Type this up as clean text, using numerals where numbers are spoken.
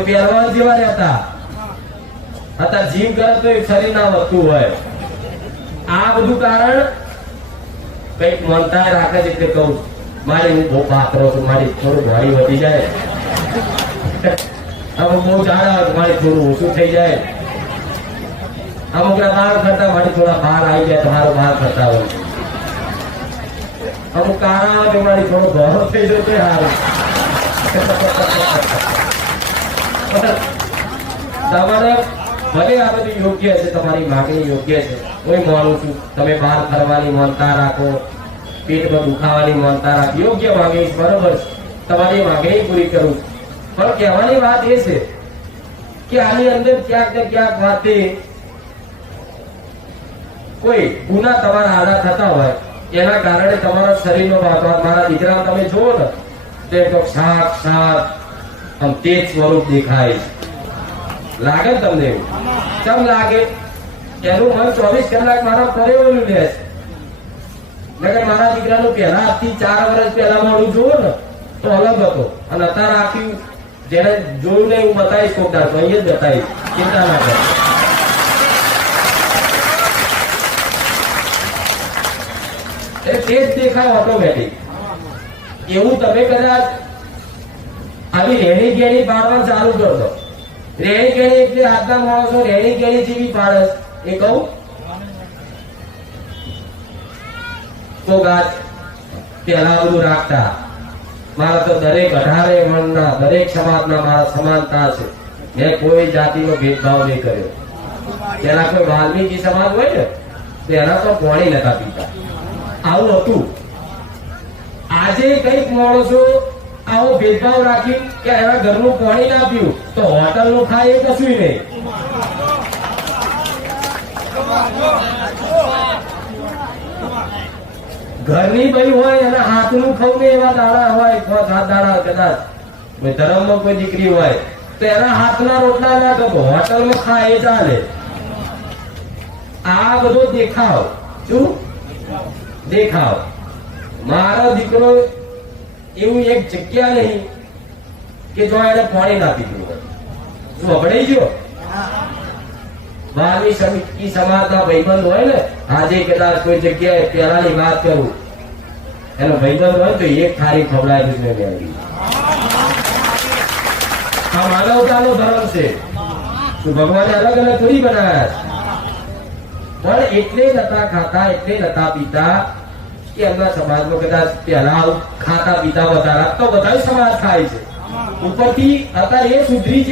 પહેરવાન જેવા રહેતા હતા, જીમ કરે તો શરીર ના વધતું હોય. આ બધું કારણ કઈક મનતા રાખે છે એટલે કહું મારી હું બહુ પાત્રો છું, મારી થોડું ભારી વધી જાય, અમુક બહુ જાડા હોય મારી થોડું ઓછું થઈ જાય, અમુક ના બહાર કરતા મારી થોડા બહાર આવી જાય તો મારો બહાર કરતા હોય, અમુક કારા હોય તો મારી થોડો ઘરો થઈ જાય તો સારું. તમારે ભલે આ બધું યોગ્ય છે, તમારી માગણી યોગ્ય છે, હું માનું છું. તમે બહાર ફરવાની માનતા રાખો, પેટમાં દુખાવાની માનતા રાખો, યોગ્ય માગણી બરોબર છે, તમારી માગણી પૂરી કરું. પણ કહેવાની વાત એ છે કે આની અંદર ક્યાંક ને ક્યાંક વાતે કોઈ ગુના તમારા આડા થતા હોય, એના કારણે તમારા શરીરનો વાતાવરણ, મારા દીકરા તમે જુઓ ને તો સાક્ષાત આમ તેજ સ્વરૂપ દેખાય લાગે ને તમને? એવું કેમ લાગે? એનું મન 24 કલાક મારા પરેલું લે છે. મારા દીકરાનું પહેલા આજથી 4 વર્ષ પહેલા મારું જોવો ને તો અલગ હતો, અને અત્યારે આખી જેને જોયું ને હું બતાવીશ કોકદાર તો અહીંયા જ બતાવીશ, ચિંતા ના કરે. એ તેજ દેખાય ઓટોમેટિક. એવું તમે કદાચ આવી રેણી કેણી પાડવાનું ચાલુ કરતો, રેણી કેણી એટલે આજના માણસો રેણી કેણી જેવી પાડે એ કહું તો ગાજ પેલા બધું રાખતા. મારા તો દરેક 18 વર્ણના દરેક સમાજના મારા સમાનતા છે, મેં કોઈ જાતિનો ભેદભાવ નહીં કર્યો. પેલા કોઈ વાલ્મીકી સમાજ હોય ને તો એના તો પાણી નતા પીતા, આવું હતું. આજે કઈક માણસો આવો ભેદભાવ રાખી કે એના ઘરનું પાણી ના પીવું તો હોટલ નું ખાય એ કશું નહીં. ઘરની ભાઈ હોય એના હાથનું ખાવું ને એવા દાડા હોય, 5-7 દાડા કદાચ ધર્મમાં કોઈ દીકરી હોય તો એના હાથના રોટલા ના કરતો હોટલમાં ખાય એ ચાલે. આ બધો દેખાવ, શું દેખાવ? મારો દીકરો એવું એક જગ્યા નહીં કે જો એને પાણી ના પીધું હોય. શું અભડાઈ ગયો? 12મી સમિતિ સમાજના ભાઈબંધ હોય ને, આજે કદાચ કોઈ જગ્યાએ પેલાની વાત કરું, એનો ભાઈબંધ હોય તો એક થાળી ખવડાવી દીધું. આ માનવતાનો ધર્મ છે. શું ભગવાને અલગ અલગ થોડી બનાવ્યા છે? પણ એટલે નતા ખાતા, એટલે નતા પીતા કે એમના સમાજમાં કદાચ પહેલા ખાતા પીતા વધારા તો બધા સમાજ ખાય છે. ઉપરથી અત્યારે એ સુધરી